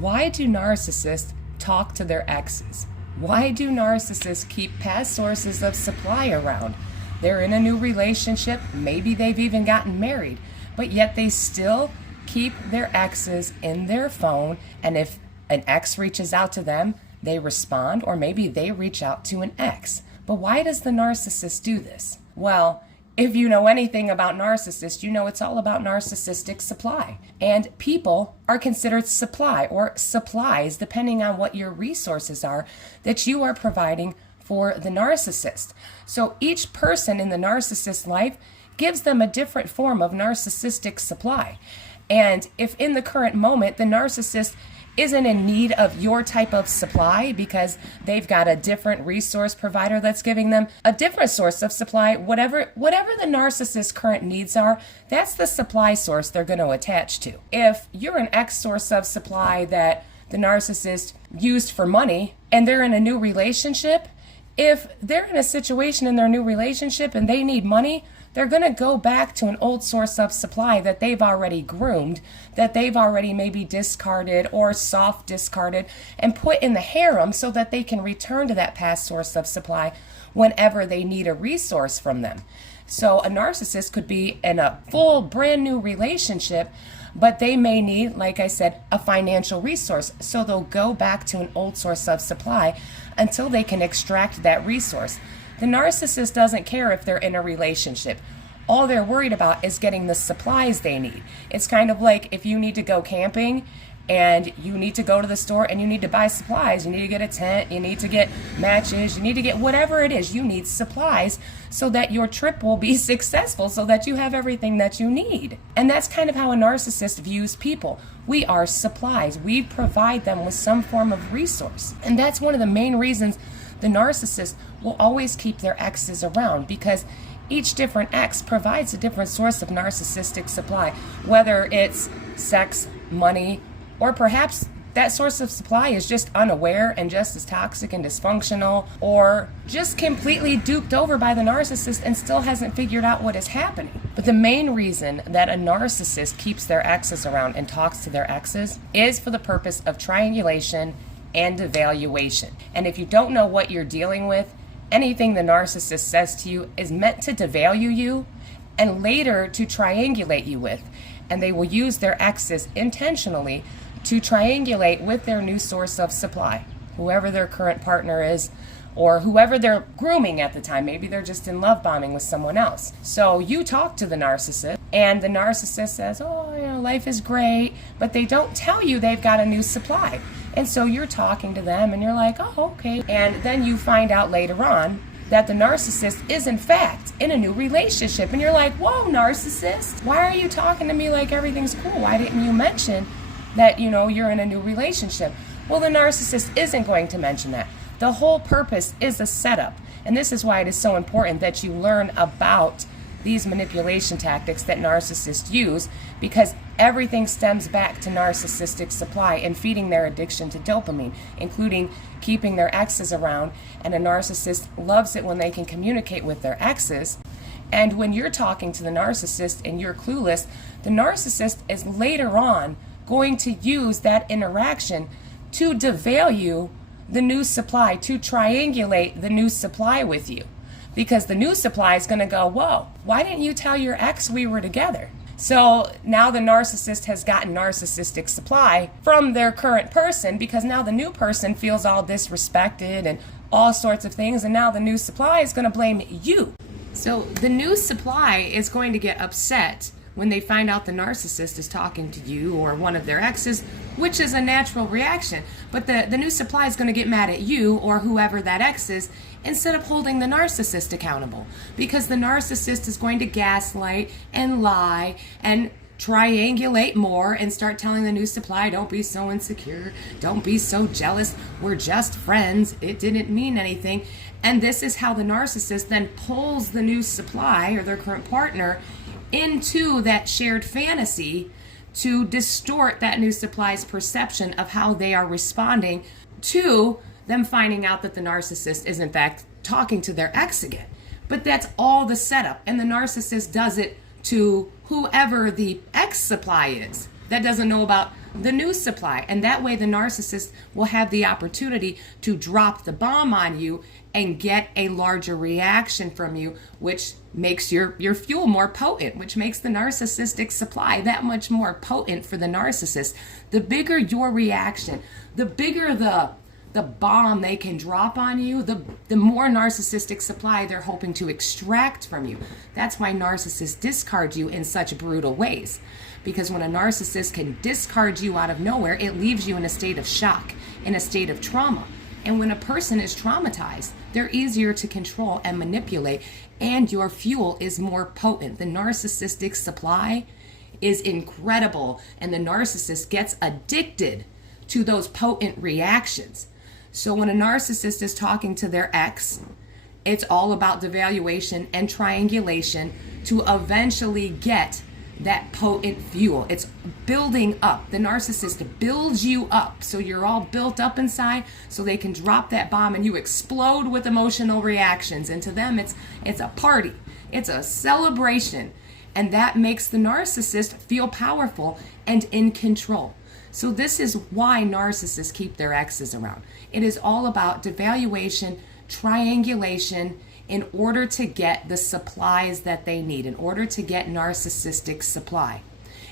Why do narcissists talk to their exes? Why do narcissists keep past sources of supply around? They're in a new relationship, maybe they've even gotten married, but yet they still keep their exes in their phone, and if an ex reaches out to them, they respond, or maybe they reach out to an ex. But why does the narcissist do this? Well, if you know anything about narcissists, you know it's all about narcissistic supply. And people are considered supply or supplies, depending on what your resources are that you are providing for the narcissist. So each person in the narcissist's life gives them a different form of narcissistic supply. And if in the current moment the narcissist isn't in need of your type of supply because they've got a different resource provider that's giving them a different source of supply, whatever the narcissist's current needs are, that's the supply source they're going to attach to. If you're an X source of supply that the narcissist used for money and they're in a new relationship, if they're in a situation in their new relationship and they need money, they're going to go back to an old source of supply that they've already groomed, that they've already maybe discarded or soft discarded and put in the harem so that they can return to that past source of supply whenever they need a resource from them. So a narcissist could be in a full brand new relationship, but they may need, like I said, a financial resource. So they'll go back to an old source of supply until they can extract that resource. The narcissist doesn't care if they're in a relationship. All they're worried about is getting the supplies they need. It's kind of like if you need to go camping and you need to go to the store and you need to buy supplies. You need to get a tent, you need to get matches, you need to get whatever it is. You need supplies so that your trip will be successful, so that you have everything that you need. And that's kind of how a narcissist views people. We are supplies. We provide them with some form of resource. And that's one of the main reasons the narcissist will always keep their exes around, because each different ex provides a different source of narcissistic supply, whether it's sex, money, or perhaps that source of supply is just unaware and just as toxic and dysfunctional, or just completely duped over by the narcissist and still hasn't figured out what is happening. But the main reason that a narcissist keeps their exes around and talks to their exes is for the purpose of triangulation and evaluation. And if you don't know what you're dealing with, anything the narcissist says to you is meant to devalue you and later to triangulate you with. And they will use their exes intentionally to triangulate with their new source of supply, whoever their current partner is, or whoever they're grooming at the time. Maybe they're just in love bombing with someone else. So you talk to the narcissist, and the narcissist says, oh, life is great, but they don't tell you they've got a new supply. And so you're talking to them, and you're like, oh, okay. And then you find out later on that the narcissist is in fact in a new relationship. And you're like, whoa, narcissist, why are you talking to me like everything's cool? Why didn't you mention that, you're in a new relationship? Well, the narcissist isn't going to mention that. The whole purpose is a setup. And this is why it is so important that you learn about these manipulation tactics that narcissists use, because everything stems back to narcissistic supply and feeding their addiction to dopamine, including keeping their exes around. And a narcissist loves it when they can communicate with their exes. And when you're talking to the narcissist and you're clueless, the narcissist is later on going to use that interaction to devalue the new supply, to triangulate the new supply with you. Because the new supply is going to go, whoa, why didn't you tell your ex we were together? So now the narcissist has gotten narcissistic supply from their current person, because now the new person feels all disrespected and all sorts of things, and now the new supply is going to blame you. So the new supply is going to get upset when they find out the narcissist is talking to you or one of their exes, which is a natural reaction. But the new supply is going to get mad at you or whoever that ex is, instead of holding the narcissist accountable. Because the narcissist is going to gaslight and lie and triangulate more and start telling the new supply, don't be so insecure, don't be so jealous, we're just friends, it didn't mean anything. And this is how the narcissist then pulls the new supply or their current partner into that shared fantasy to distort that new supply's perception of how they are responding to them finding out that the narcissist is in fact talking to their ex again. But that's all the setup, and the narcissist does it to whoever the ex supply is that doesn't know about the new supply. And that way the narcissist will have the opportunity to drop the bomb on you and get a larger reaction from you, which makes your fuel more potent, which makes the narcissistic supply that much more potent for the narcissist. The bigger your reaction, the bigger the bomb they can drop on you, the more narcissistic supply they're hoping to extract from you. That's why narcissists discard you in such brutal ways. Because when a narcissist can discard you out of nowhere, it leaves you in a state of shock, in a state of trauma. And when a person is traumatized, they're easier to control and manipulate, and your fuel is more potent. The narcissistic supply is incredible, and the narcissist gets addicted to those potent reactions. So when a narcissist is talking to their ex, it's all about devaluation and triangulation to eventually get that potent fuel. It's building up. The narcissist builds you up so you're all built up inside, so they can drop that bomb and you explode with emotional reactions. And to them, it's a party. It's a celebration. And that makes the narcissist feel powerful and in control. So this is why narcissists keep their exes around. It is all about devaluation, triangulation, in order to get the supplies that they need, in order to get narcissistic supply.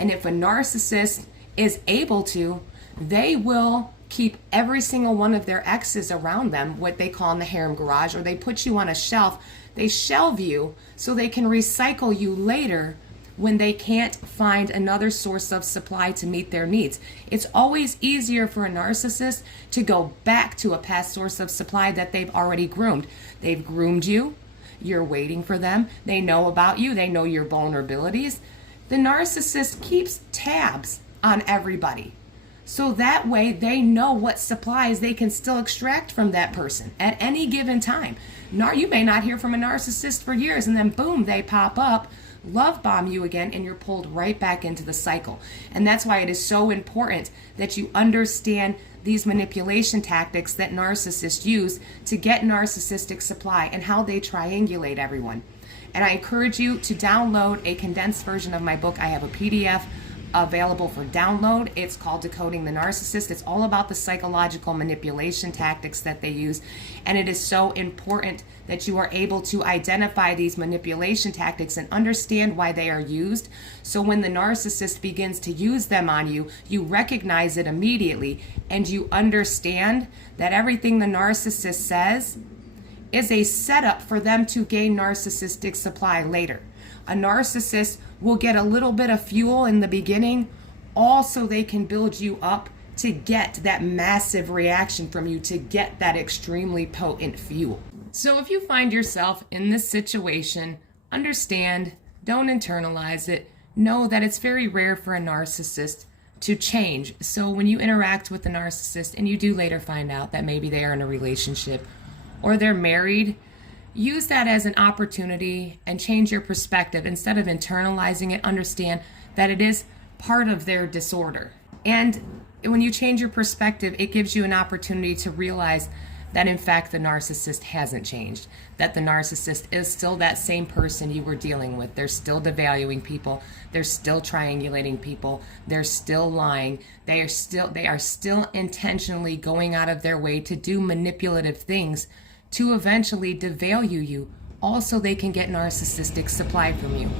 And if a narcissist is able to, they will keep every single one of their exes around them, what they call in the harem garage, or they put you on a shelf. They shelve you so they can recycle you later when they can't find another source of supply to meet their needs. It's always easier for a narcissist to go back to a past source of supply that they've already groomed. They've groomed you, you're waiting for them, they know about you, they know your vulnerabilities. The narcissist keeps tabs on everybody. So that way they know what supplies they can still extract from that person at any given time. You may not hear from a narcissist for years, and then boom, they pop up, love bomb you again, and you're pulled right back into the cycle. And that's why it is so important that you understand these manipulation tactics that narcissists use to get narcissistic supply and how they triangulate everyone. And I encourage you to download a condensed version of my book. I have a PDF available for download. It's called Decoding the Narcissist. It's all about the psychological manipulation tactics that they use. And it is so important that you are able to identify these manipulation tactics and understand why they are used. So when the narcissist begins to use them on you, you recognize it immediately and you understand that everything the narcissist says is a setup for them to gain narcissistic supply later. A narcissist will get a little bit of fuel in the beginning, all so they can build you up to get that massive reaction from you, to get that extremely potent fuel. So if you find yourself in this situation, understand, don't internalize it. Know that it's very rare for a narcissist to change. So when you interact with a narcissist and you do later find out that maybe they are in a relationship or they're married, use that as an opportunity and change your perspective. Instead of internalizing it, understand that it is part of their disorder. And when you change your perspective, it gives you an opportunity to realize that in fact the narcissist hasn't changed, that the narcissist is still that same person you were dealing with. They're still devaluing people, they're still triangulating people, they're still lying, they are still intentionally going out of their way to do manipulative things to eventually devalue you. Also, they can get narcissistic supply from you.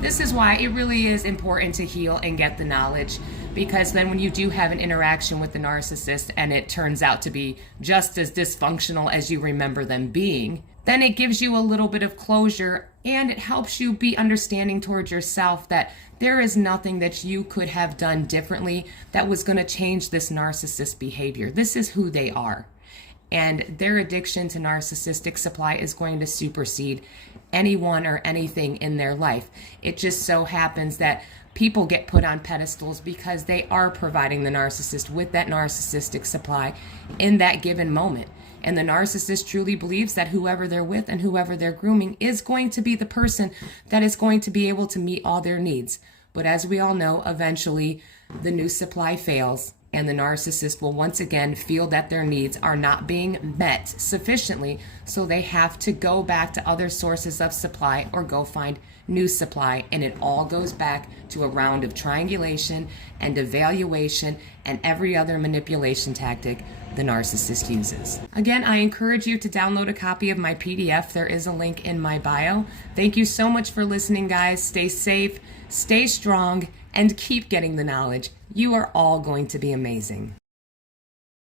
This is why it really is important to heal and get the knowledge, because then when you do have an interaction with the narcissist and it turns out to be just as dysfunctional as you remember them being, then it gives you a little bit of closure and it helps you be understanding towards yourself that there is nothing that you could have done differently that was going to change this narcissist behavior. This is who they are. And their addiction to narcissistic supply is going to supersede anyone or anything in their life. It just so happens that people get put on pedestals because they are providing the narcissist with that narcissistic supply in that given moment. And the narcissist truly believes that whoever they're with and whoever they're grooming is going to be the person that is going to be able to meet all their needs. But as we all know, eventually the new supply fails and the narcissist will once again feel that their needs are not being met sufficiently, so they have to go back to other sources of supply or go find new supply, and it all goes back to a round of triangulation and evaluation and every other manipulation tactic the narcissist uses. Again, I encourage you to download a copy of my PDF. There is a link in my bio. Thank you so much for listening, guys. Stay safe, stay strong, and keep getting the knowledge. You are all going to be amazing.